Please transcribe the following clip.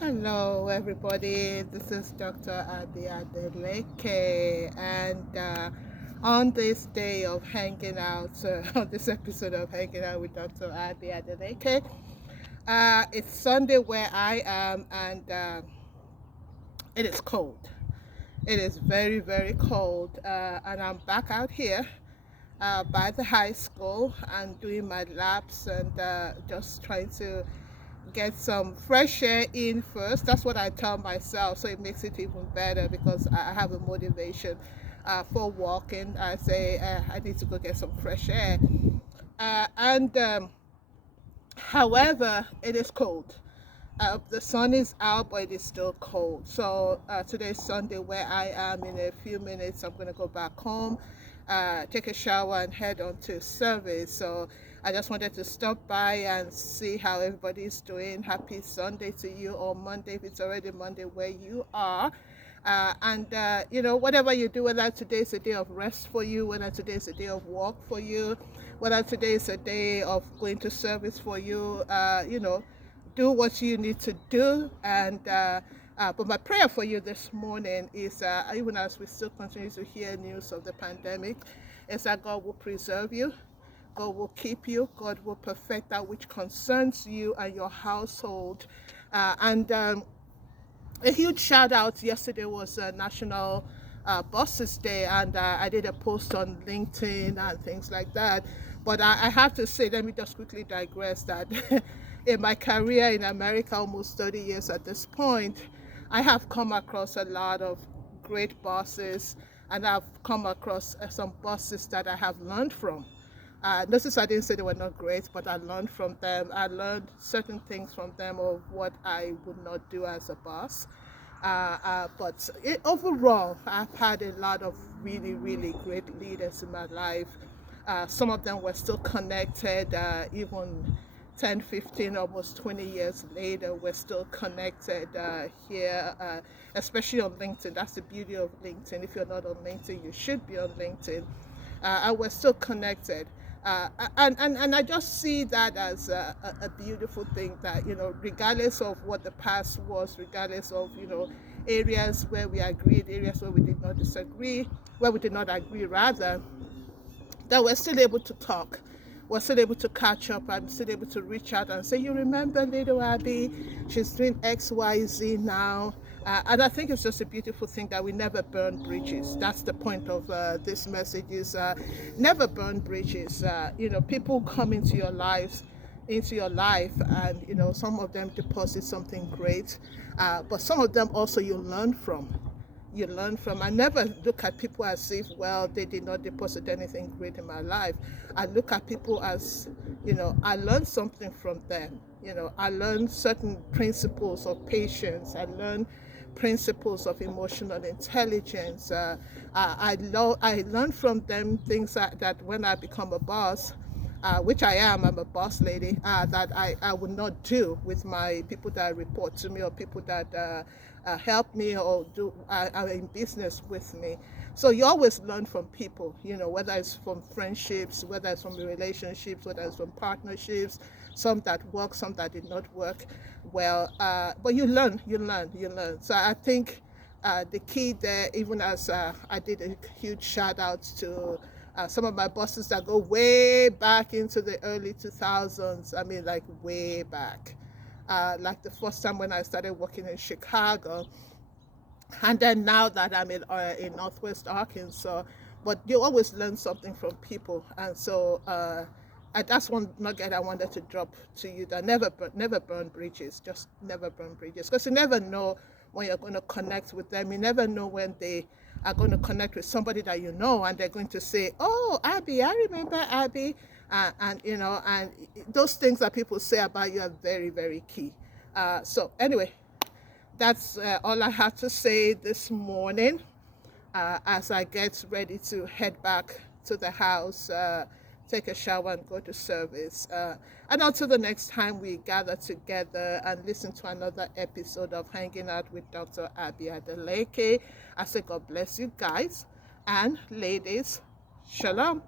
Hello, everybody. This is Dr. Abi Adeleke, and on this day of hanging out, on this episode of Hanging Out with Dr. Abi Adeleke, it's Sunday where I am, and it is cold. It is very, very cold, and I'm back out here by the high school and doing my laps and just trying to get some fresh air in first. That's what I tell myself, so it makes it even better because I have a motivation for walking. I say I need to go get some fresh air. And However, it is cold. The sun is out, but it is still cold. So today is Sunday, where I am. In a few minutes, I'm going to go back home, take a shower, and head on to service. So I just wanted to stop by and see how everybody's doing. Happy Sunday to you, or Monday if it's already Monday where you are. Whatever you do, whether today is a day of rest for you, whether today is a day of work for you, whether today is a day of going to service for you, do what you need to do. But my prayer for you this morning is, even as we still continue to hear news of the pandemic, is that God will preserve you, God will keep you, God will perfect that which concerns you and your household. And A huge shout out. Yesterday was National Bosses Day, and I did a post on LinkedIn and things like that. But I have to say, let me just quickly digress that in my career in America, almost 30 years at this point, I have come across a lot of great bosses, and I've come across some bosses that I have learned from. Notice I didn't say they were not great, but I learned from them. I learned certain things from them of what I would not do as a boss. Overall, I've had a lot of really, really great leaders in my life. Some of them were still connected, even 10, 15, almost 20 years later, we're still connected here, especially on LinkedIn. That's the beauty of LinkedIn. If you're not on LinkedIn, you should be on LinkedIn. And we're still connected. And I just see that as a beautiful thing, that, regardless of what the past was, regardless of, areas where we agreed, areas where we did not disagree, where we did not agree rather, that we're still able to talk. We're still able to catch up. I'm still able to reach out and say, you remember little Abby? She's doing X, Y, Z now. And I think it's just a beautiful thing that we never burn bridges. That's the point of this message, is never burn bridges. People come into your life, and some of them deposit something great, but some of them also you learn from. I never look at people as if, well, they did not deposit anything great in my life. I look at people as, I learned something from them. I learned certain principles of patience. I learned principles of emotional intelligence. I learned from them things that when I become a boss, which I'm a boss lady, that I would not do with my people that report to me, or people that help me, or are in business with me. So you always learn from people, whether it's from friendships, whether it's from relationships, whether it's from partnerships, some that work, some that did not work well. But you learn. So I think the key there, even as I did a huge shout out to some of my bosses that go way back into the early 2000s. I mean, like way back. Like the first time when I started working in Chicago, and then now that I'm in Northwest Arkansas. But you always learn something from people, and so that's one nugget I wanted to drop to you: that never burn bridges. Just never burn bridges, because you never know when you're going to connect with them. You never know when they are going to connect with somebody that you know, and they're going to say, "Oh, Abby, I remember Abby," and those things that people say about you are very, very key. So anyway, that's all I have to say this morning, as I get ready to head back to the house, take a shower, and go to service. And until the next time we gather together and listen to another episode of Hanging Out with Dr. Abi Adeleke, I say God bless you guys, and ladies, shalom.